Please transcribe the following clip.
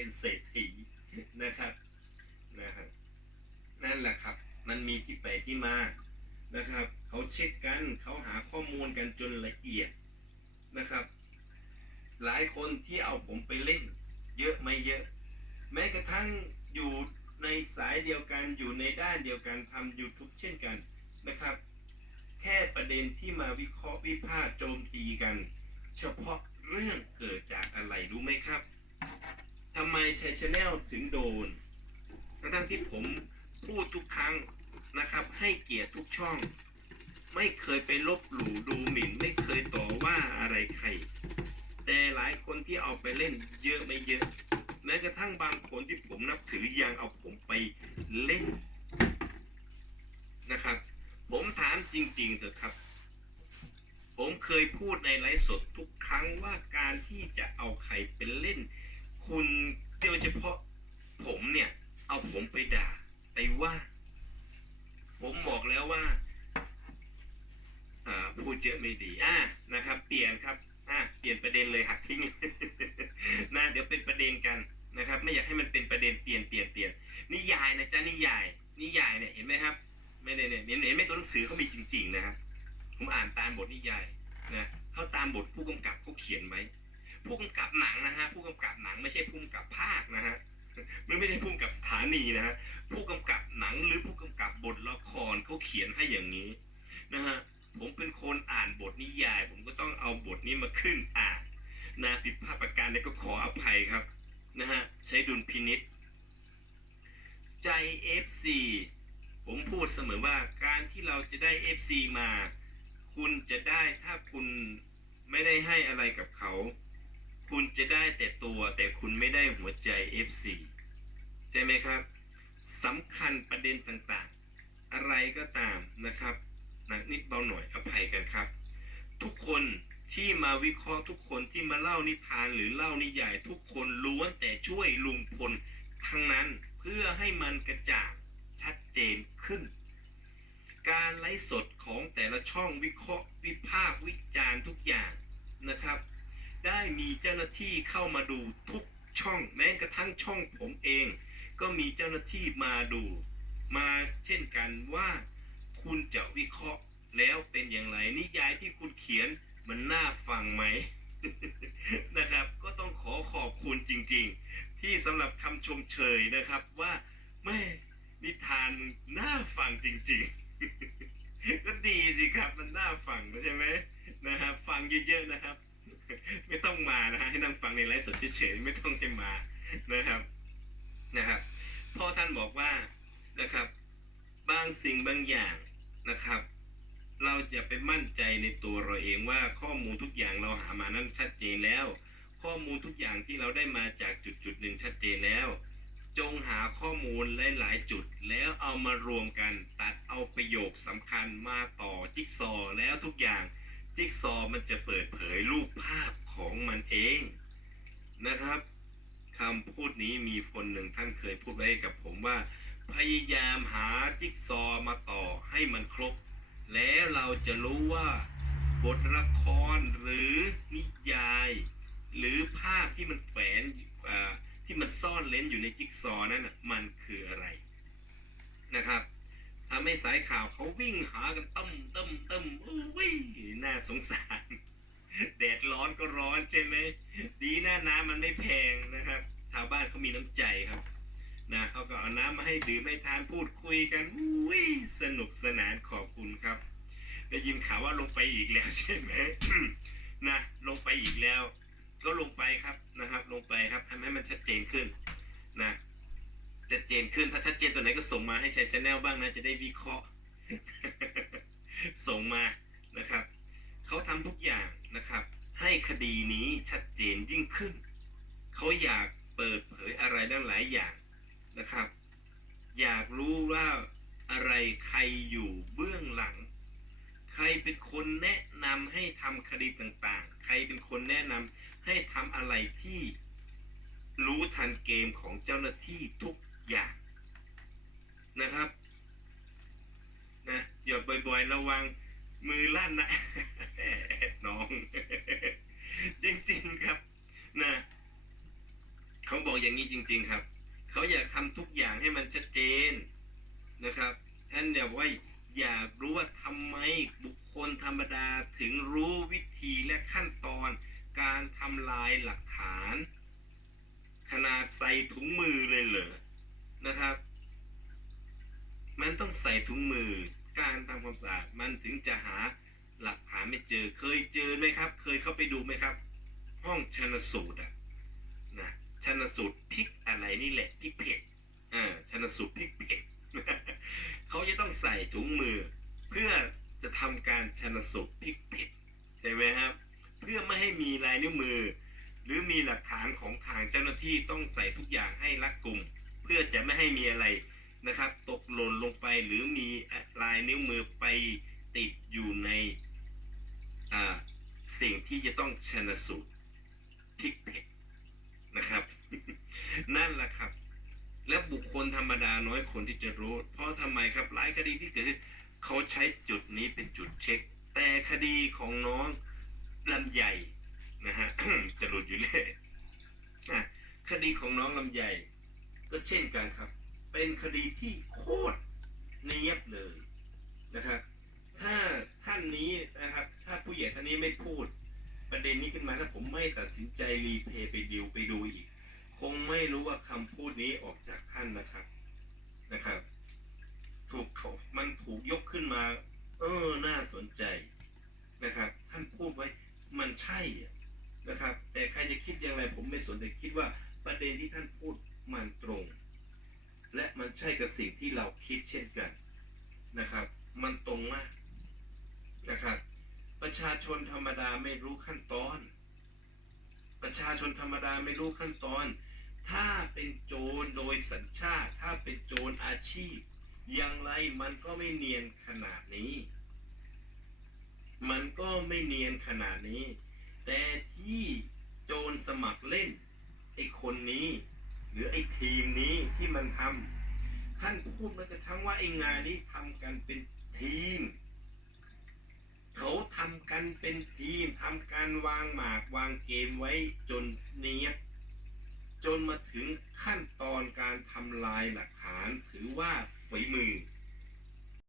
เป็นเศรษฐีนะครับนะครับนั่นแหละครับ มันมีที่ไปที่มานะครับ เขาเช็คกันเขาหาข้อมูลกันจนละเอียดนะครับ หลายคนที่เอาผมไปเล่น เยอะไม่เยอะ แม้กระทั่งอยู่ในสายเดียวกันอยู่ในด้านเดียวกันทำ YouTube เช่นกันนะครับ แค่ประเด็นที่มาวิเคราะห์วิพากษ์โจมตีกัน เฉพาะเรื่องเกิดจากอะไรรู้ไหมครับ มชัยชแนลถึงโดนทั้งที่ผมพูดทุกครั้งนะครับ ให้เกียรติทุกช่อง ไม่เคยไปลบหลู่ดูหมิ่น ไม่เคยต่อว่าอะไรใคร แต่หลายคนที่เอาไปเล่นเยอะไม่เยอะแม้กระทั่งบางคนที่ผมนับถือยังเอาผมไปเล่นนะครับ ผมถามจริงๆเถอะครับ ผมเคยพูดในไลฟ์สดทุกครั้งว่าการที่จะเอาใครเป็นเล่น ฉพาะผมเนี่ย เอาผมไปด่าไปว่า ผมบอกแล้วว่าพูดเยอะไม่ดีอ่านะครับ เปลี่ยนครับอ่าเปลี่ยนประเด็นเลยหักทิ้งนะเดี๋ยวเป็นประเด็นกันนะครับ ไม่อยากให้มันเป็นประเด็นเปลี่ยนเปลี่ยนเปลี่ยนนิยายนะจ๊ะนิยาย นิยายเนี่ยเห็นไหมครับ ไม่เนี่ยเห็นเห็นไหมตัวหนังสือเขามีจริง ๆ นะฮะผมอ่านตามบทนิยายนะเขาตามบทผู้กำกับเขาเขียนไว้ ผู้กำกับหนังนะฮะผู้กำกับหนังไม่ใช่ผู้กำกับภาคนะฮะไม่ไม่ใช่ผู้กำกับสถานีนะฮะผู้กำกับหนังหรือผู้กำกับบทละครเขาเขียนให้อย่างนี้นะฮะผมเป็นคนอ่านบทนิยาย ผมก็ต้องเอาบทนี้มาขึ้นอ่านนะผิดพลาดประการใดก็ขออภัยครับนะฮะใช้ดุลพินิษใจ FC ผมพูดเสมอว่าการที่เราจะได้ FC มา คุณจะได้ถ้าคุณไม่ได้ให้อะไรกับเขา คุณจะได้แต่ตัวแต่คุณไม่ได้หัวใจ FC ใช่ไหมครับสำคัญประเด็นต่างๆ อะไรก็ตามนะครับหนักนิดเบาหน่อยอภัยกันครับ ทุกคนที่มาวิเคราะห์ทุกคนที่มาเล่านิทานหรือเล่านิยาย ทุกคนล้วนแต่ช่วยลุงพลทั้งนั้นเพื่อให้มันกระจ่างชัดเจนขึ้น การไลฟ์สดของแต่ละช่องวิเคราะห์วิพากษ์วิจารณ์ทุกอย่างนะครับ ได้มีเจ้าหน้าที่เข้ามาดูทุกช่อง แม้กระทั่งช่องผมเอง ก็มีเจ้าหน้าที่มาดู มาเช่นกันว่าคุณจะวิเคราะห์แล้วเป็นอย่างไรนิยายที่คุณเขียนมันน่าฟังไหมนะครับ ก็ต้องขอขอบคุณจริง ๆ ที่สำหรับคำชมเชยนะครับว่าแม่นิทานน่าฟังจริง ๆ ก็ดีสิครับมันน่าฟังใช่ไหมนะครับ ฟังเยอะๆนะครับ ไม่ต้องมานะฮะให้นั่งฟังในไลฟ์สดเฉยๆไม่ต้องให้มานะครับนะครับพ่อท่านบอกว่านะครับ บางสิ่งบางอย่างนะครับ เราจะไปมั่นใจในตัวเราเองว่าข้อมูลทุกอย่างเราหามานั้นชัดเจนแล้ว ข้อมูลทุกอย่างที่เราได้มาจากจุดจุดหนึ่งชัดเจนแล้ว จงหาข้อมูลหลายๆจุดแล้วเอามารวมกันตัดเอาประโยคสำคัญมาต่อจิ๊กซอแล้วทุกอย่าง จิ๊กซอมันจะเปิดเผยรูปภาพของมันเองนะครับคำพูดนี้มีคนหนึ่งท่านเคยพูดไว้กับผมว่า พยายามหาจิ๊กซอมาต่อให้มันครบ แล้วเราจะรู้ว่าบทละครหรือนิยาย หรือภาพที่มันแฝงที่มันซ่อนเลนอยู่ในจิ๊กซอนั้นมันคืออะไรนะครับ ทำให้สายข่าวเขาวิ่งหากันต้มต้มต้มอุ้ยน่าสงสารแดดร้อนก็ร้อนใช่ไหมดีหน้าน้ำมันไม่แพงนะครับ ชาวบ้านเขามีน้ำใจครับนะเขาก็เอาน้ำมาให้ดื่มให้ทานพูดคุยกันอุ้ยสนุกสนานขอบคุณครับ ได้ยินข่าวว่าลงไปอีกแล้วใช่ไหมนะลงไปอีกแล้ว ก็ลงไปครับนะครับ ลงไปครับทำให้มันชัดเจนขึ้นนะ เจนขึ้น ถ้าชัดเจนตัวไหนก็ส่งมาให้ใช้ชแนลบ้างนะ จะได้วิเคราะห์ ส่งมานะครับ เขาทำทุกอย่างนะครับ ให้คดีนี้ชัดเจนยิ่งขึ้น เขาอยากเปิดเผยอะไรได้หลายอย่างนะครับ อยากรู้ว่าอะไรใครอยู่เบื้องหลัง ใครเป็นคนแนะนำให้ทำคดีต่างๆ ใครเป็นคนแนะนำให้ทำอะไรที่รู้ทันเกมของเจ้าหน้าที่ทุก อย่างนะครับนะหยดบ่อยๆ ระวังมือลั่นนะน้อง จริงๆครับนะเขาบอกอย่างนี้จริง ๆครับ เขาอยากทำทุกอย่างให้มันชัดเจนนะครับท่านเดี๋ยวว่าอยากรู้ว่าทำไมบุคคลธรรมดาถึงรู้วิธีและขั้นตอนการทำลายหลักฐาน ขนาดใส่ถุงมือเลยเหรอ นะครับ มันต้องใส่ถุงมือการทำความสะอาดมันถึงจะหาหลักฐานไม่เจอ เคยเจอไหมครับ เคยเข้าไปดูไหมครับ ห้องชนสูตรอะนะชนสูตรพริกอะไรนี่แหละพริกเผ็ดอ่าชนสูตรพริกเผ็ดเขาจะต้องใส่ถุงมือ เพื่อจะทำการชนสูตรพริกเผ็ดใช่ไหมครับ เพื่อไม่ให้มีลายนิ้วมือ หรือมีหลักฐานของทางเจ้าหน้าที่ต้องใส่ทุกอย่างให้รัดกุม พื่อจะไม่ให้มีอะไรนะครับ ตกหล่นลงไปหรือมีลายนิ้วมือไปติดอยู่ในสิ่งที่จะต้องชนะสูตรพิกเผ็ดนะครับ นั่นแหละครับ และบุคคลธรรมดาน้อยคนที่จะรู้ เพราะทำไมครับหลายคดีที่เกิดขึ้นเขาใช้จุดนี้เป็นจุดเช็ค แต่คดีของน้องลำใหญ่นะฮะจะหลุดอยู่เลยอะคดีของน้องลำใหญ่ ก็เช่นกันครับ เป็นคดีที่โคตรเนียบเลยนะครับ ถ้าท่านนี้นะครับ ถ้าผู้ใหญ่ท่านนี้ไม่พูด ประเด็นนี้ขึ้นมาถ้าผมไม่ตัดสินใจรีเพย์ไปดิวไปดูอีก คงไม่รู้ว่าคำพูดนี้ออกจากท่านนะครับนะครับ ถูกเขามันถูกยกขึ้นมา เออน่าสนใจนะครับ ท่านพูดไว้มันใช่นะครับ แต่ใครจะคิดอย่างไรผมไม่สนแต่คิดว่าประเด็นที่ท่านพูด มันตรง และมันใช่กับสิ่งที่เราคิดเช่นกันนะครับ มันตรงมากนะครับ ประชาชนธรรมดาไม่รู้ขั้นตอน ประชาชนธรรมดาไม่รู้ขั้นตอน ถ้าเป็นโจรโดยสัญชาติ ถ้าเป็นโจรอาชีพ อย่างไรมันก็ไม่เนียนขนาดนี้ มันก็ไม่เนียนขนาดนี้ แต่ที่โจรสมัครเล่นไอ้คนนี้ รือไอ้ทีมนี้ที่มันทำท่านพูดมากระทั่งว่าไอ้งานนี้ทำกันเป็นทีม เขาทำกันเป็นทีมทำการวางหมากวางเกมไว้จนเนียบจนมาถึงขั้นตอนการทำลายหลักฐานถือว่าฝีมือ